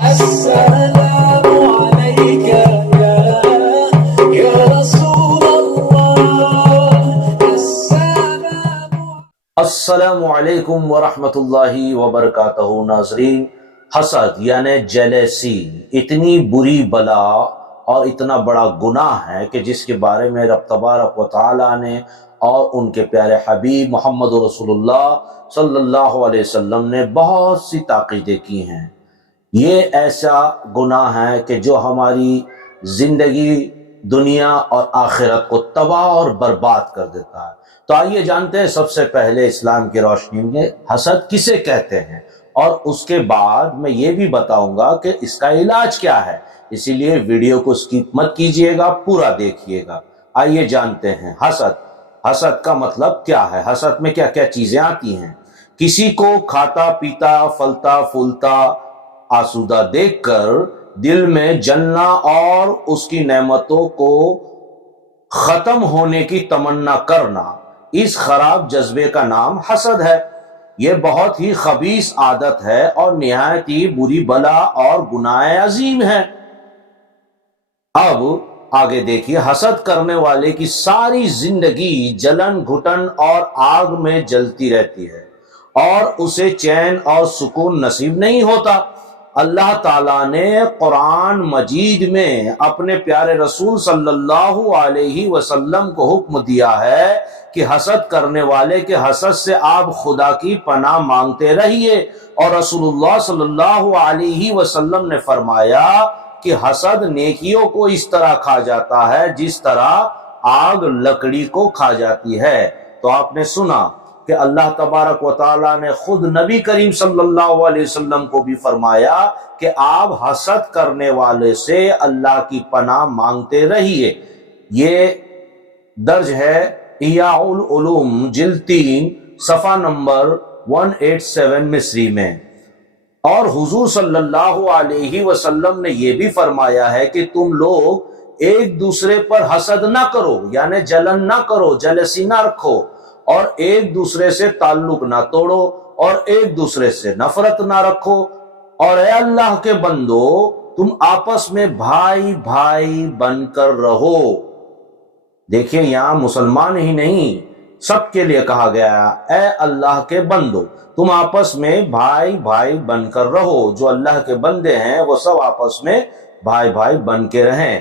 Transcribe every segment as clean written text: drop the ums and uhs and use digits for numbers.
السلام عليك يا رسول الله السلام علیکم ورحمۃ اللہ وبرکاتہ۔ ناظرین، حسد یعنی جیلیسی اتنی بری بلا اور اتنا بڑا گناہ ہے کہ جس کے بارے میں رب تبارک و تعالیٰ نے اور ان کے پیارے حبیب محمد رسول اللہ صلی اللہ علیہ وسلم نے بہت سی تاکیدیں کی ہیں۔ یہ ایسا گناہ ہے کہ جو ہماری زندگی، دنیا اور آخرت کو تباہ اور برباد کر دیتا ہے۔ تو آئیے جانتے ہیں سب سے پہلے اسلام کی روشنی میں حسد کسے کہتے ہیں، اور اس کے بعد میں یہ بھی بتاؤں گا کہ اس کا علاج کیا ہے۔ اسی لیے ویڈیو کو سکپ مت کیجئے گا، پورا دیکھیے گا۔ آئیے جانتے ہیں حسد کا مطلب کیا ہے، حسد میں کیا کیا چیزیں آتی ہیں۔ کسی کو کھاتا پیتا پھلتا پھولتا آسودہ دیکھ کر دل میں جلنا اور اس کی نعمتوں کو ختم ہونے کی تمنا کرنا، اس خراب جذبے کا نام حسد ہے۔ یہ بہت ہی خبیث عادت ہے اور نہایت ہی بری بلا اور گناہ عظیم ہے۔ اب آگے دیکھیے، حسد کرنے والے کی ساری زندگی جلن گھٹن اور آگ میں جلتی رہتی ہے اور اسے چین اور سکون نصیب نہیں ہوتا۔ اللہ تعالیٰ نے قرآن مجید میں اپنے پیارے رسول صلی اللہ علیہ وسلم کو حکم دیا ہے کہ حسد کرنے والے کے حسد سے آپ خدا کی پناہ مانگتے رہیے، اور رسول اللہ صلی اللہ علیہ وسلم نے فرمایا کہ حسد نیکیوں کو اس طرح کھا جاتا ہے جس طرح آگ لکڑی کو کھا جاتی ہے۔ تو آپ نے سنا کہ اللہ تبارک و تعالیٰ نے خود نبی کریم صلی اللہ علیہ وسلم کو بھی فرمایا کہ آپ حسد کرنے والے سے اللہ کی پناہ مانگتے رہیے۔ یہ درج ہے احیاء العلوم جلد 3 صفحہ نمبر 187 مصری میں۔ اور حضور صلی اللہ علیہ وسلم نے یہ بھی فرمایا ہے کہ تم لوگ ایک دوسرے پر حسد نہ کرو، یعنی جلن نہ کرو، جلسی نہ رکھو، اور ایک دوسرے سے تعلق نہ توڑو اور ایک دوسرے سے نفرت نہ رکھو، اور اے اللہ کے بندو تم آپس میں بھائی بھائی بن کر رہو۔ دیکھیں، یہاں مسلمان ہی نہیں، سب کے لیے کہا گیا ہے، اے اللہ کے بندو تم آپس میں بھائی بھائی بن کر رہو۔ جو اللہ کے بندے ہیں وہ سب آپس میں بھائی بھائی بن کے رہیں۔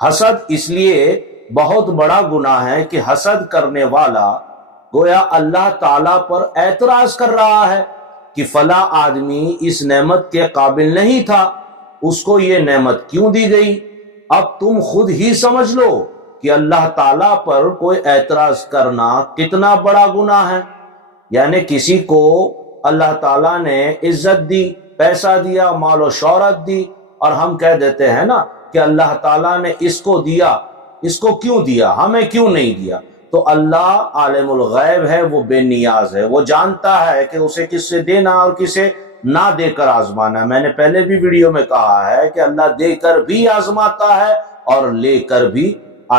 حسد اس لیے بہت بڑا گناہ ہے کہ حسد کرنے والا گویا اللہ تعالیٰ پر اعتراض کر رہا ہے کہ فلاں آدمی اس نعمت کے قابل نہیں تھا، اس کو یہ نعمت کیوں دی گئی۔ اب تم خود ہی سمجھ لو کہ اللہ تعالیٰ پر کوئی اعتراض کرنا کتنا بڑا گناہ ہے۔ یعنی کسی کو اللہ تعالیٰ نے عزت دی، پیسہ دیا، مال و شہرت دی، اور ہم کہہ دیتے ہیں نا کہ اللہ تعالیٰ نے اس کو دیا، اس کو کیوں دیا، ہمیں کیوں نہیں دیا۔ تو اللہ عالم الغیب ہے، وہ بے نیاز ہے، وہ جانتا ہے کہ اسے کس سے دینا اور کسے نہ دے کر آزمانا ہے۔ میں نے پہلے بھی ویڈیو میں کہا ہے کہ اللہ دے کر بھی آزماتا ہے اور لے کر بھی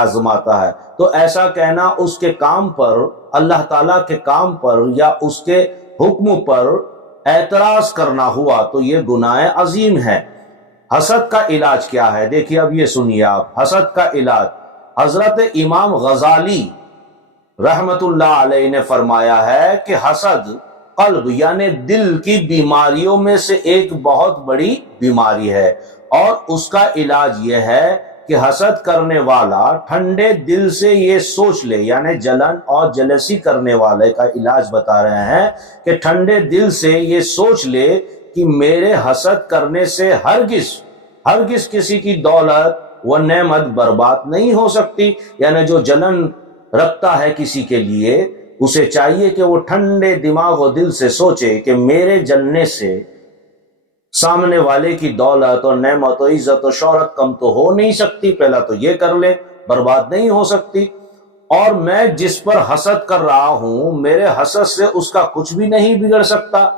آزماتا ہے۔ تو ایسا کہنا اس کے کام پر، اللہ تعالیٰ کے کام پر یا اس کے حکم پر اعتراض کرنا ہوا تو یہ گناہ عظیم ہے۔ حسد کا علاج کیا ہے؟ دیکھیے، اب یہ سنیے آپ، حسد کا علاج حضرت امام غزالی رحمت اللہ علیہ نے فرمایا ہے کہ حسد قلب یعنی دل کی بیماریوں میں سے ایک بہت بڑی بیماری ہے، اور اس کا علاج یہ ہے کہ حسد کرنے والا ٹھنڈے دل سے یہ سوچ لے، یعنی جلن اور جلسی کرنے والے کا علاج بتا رہے ہیں کہ ٹھنڈے دل سے یہ سوچ لے کہ میرے حسد کرنے سے ہرگز کسی کی دولت و نعمت برباد نہیں ہو سکتی۔ یعنی جو جلن رکھتا ہے کسی کے لیے، اسے چاہیے کہ وہ ٹھنڈے دماغ و دل سے سوچے کہ میرے جلنے سے سامنے والے کی دولت اور نعمت و عزت و شہرت کم تو ہو نہیں سکتی، پہلا تو یہ کر لے، برباد نہیں ہو سکتی، اور میں جس پر حسد کر رہا ہوں میرے حسد سے اس کا کچھ بھی نہیں بگڑ سکتا،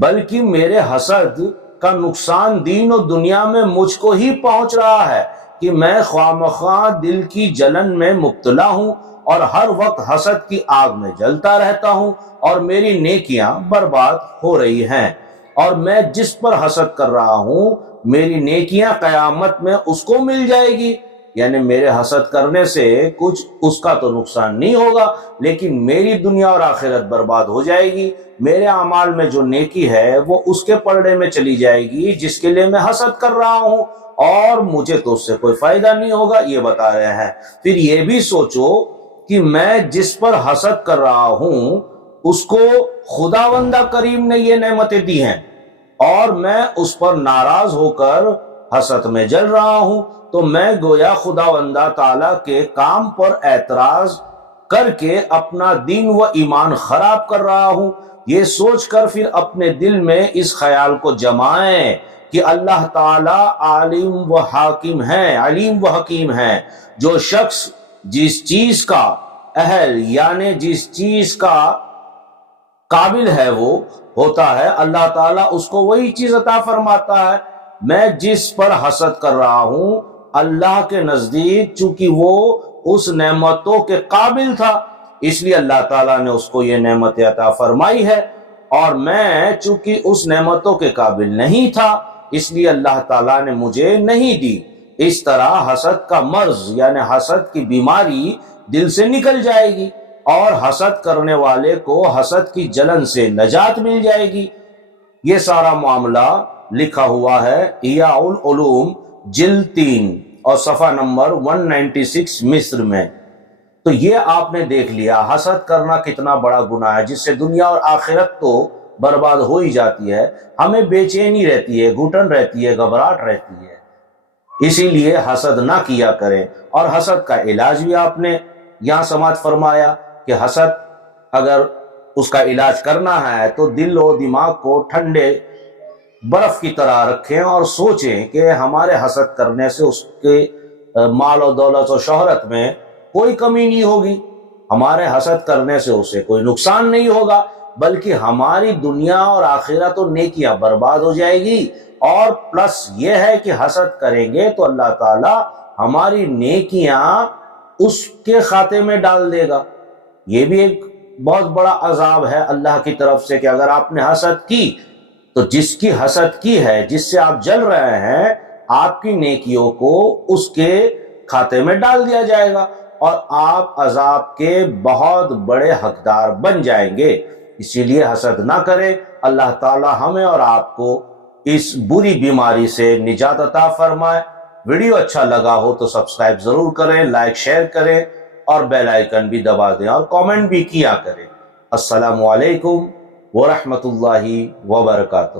بلکہ میرے حسد کا نقصان دین و دنیا میں مجھ کو ہی پہنچ رہا ہے کہ میں خواہ مخواہ دل کی جلن میں مبتلا ہوں اور ہر وقت حسد کی آگ میں جلتا رہتا ہوں اور میری نیکیاں برباد ہو رہی ہیں۔ اور میں جس پر حسد کر رہا ہوں میری نیکیاں قیامت میں اس کو مل جائے گی، یعنی میرے حسد کرنے سے کچھ اس کا تو نقصان نہیں ہوگا، لیکن میری دنیا اور آخرت برباد ہو جائے گی، میرے اعمال میں جو نیکی ہے وہ اس کے پلڑے میں چلی جائے گی جس کے لیے میں حسد کر رہا ہوں، اور مجھے تو اس سے کوئی فائدہ نہیں ہوگا، یہ بتا رہے ہیں۔ پھر یہ بھی سوچو کہ میں جس پر حسد کر رہا ہوں اس کو خداوندہ کریم نے یہ نعمتیں دی ہیں، اور میں اس پر ناراض ہو کر حسد میں جل رہا ہوں، تو میں گویا خداوندہ تعالیٰ کے کام پر اعتراض کر کے اپنا دین و ایمان خراب کر رہا ہوں۔ یہ سوچ کر پھر اپنے دل میں اس خیال کو جمائیں کہ اللہ تعالیٰ عالم و حاکم ہے، علیم و حکیم ہے۔ جو شخص جس چیز کا اہل یعنی جس چیز کا قابل ہے وہ ہوتا ہے، اللہ تعالیٰ اس کو وہی چیز عطا فرماتا ہے۔ میں جس پر حسد کر رہا ہوں اللہ کے نزدیک چونکہ وہ اس نعمتوں کے قابل تھا اس لیے اللہ تعالیٰ نے اس کو یہ نعمت عطا فرمائی ہے، اور میں چونکہ اس نعمتوں کے قابل نہیں تھا اس لیے اللہ تعالیٰ نے مجھے نہیں دی۔ اس طرح حسد کا مرض یعنی حسد کی بیماری دل سے نکل جائے گی، اور حسد کرنے والے کو حسد کی جلن سے نجات مل جائے گی۔ یہ سارا معاملہ لکھا ہوا ہے احیاء العلوم جلد 3 اور صفحہ نمبر 196 مصر میں۔ تو یہ آپ نے دیکھ لیا حسد کرنا کتنا بڑا گناہ ہے، جس سے دنیا اور آخرت تو برباد ہو ہی جاتی ہے، ہمیں بے چینی رہتی ہے، گھٹن رہتی ہے، گھبراہٹ رہتی ہے۔ اسی لیے حسد نہ کیا کریں۔ اور حسد کا علاج بھی آپ نے یہاں سماعت فرمایا کہ حسد اگر اس کا علاج کرنا ہے تو دل و دماغ کو ٹھنڈے برف کی طرح رکھیں اور سوچیں کہ ہمارے حسد کرنے سے اس کے مال و دولت و شہرت میں کوئی کمی نہیں ہوگی، ہمارے حسد کرنے سے اسے کوئی نقصان نہیں ہوگا، بلکہ ہماری دنیا اور آخرت و نیکیاں برباد ہو جائے گی۔ اور پلس یہ ہے کہ حسد کریں گے تو اللہ تعالی ہماری نیکیاں اس کے کھاتے میں ڈال دے گا۔ یہ بھی ایک بہت بڑا عذاب ہے اللہ کی طرف سے کہ اگر آپ نے حسد کی تو جس کی حسد کی ہے، جس سے آپ جل رہے ہیں، آپ کی نیکیوں کو اس کے کھاتے میں ڈال دیا جائے گا اور آپ عذاب کے بہت بڑے حقدار بن جائیں گے۔ اسی لیے حسد نہ کریں۔ اللہ تعالی ہمیں اور آپ کو اس بری بیماری سے نجات عطا فرمائے۔ ویڈیو اچھا لگا ہو تو سبسکرائب ضرور کریں، لائک شیئر کریں اور بیل آئیکن بھی دبا دیں اور کامنٹ بھی کیا کریں۔ السلام علیکم ورحمۃ اللہ وبرکاتہ۔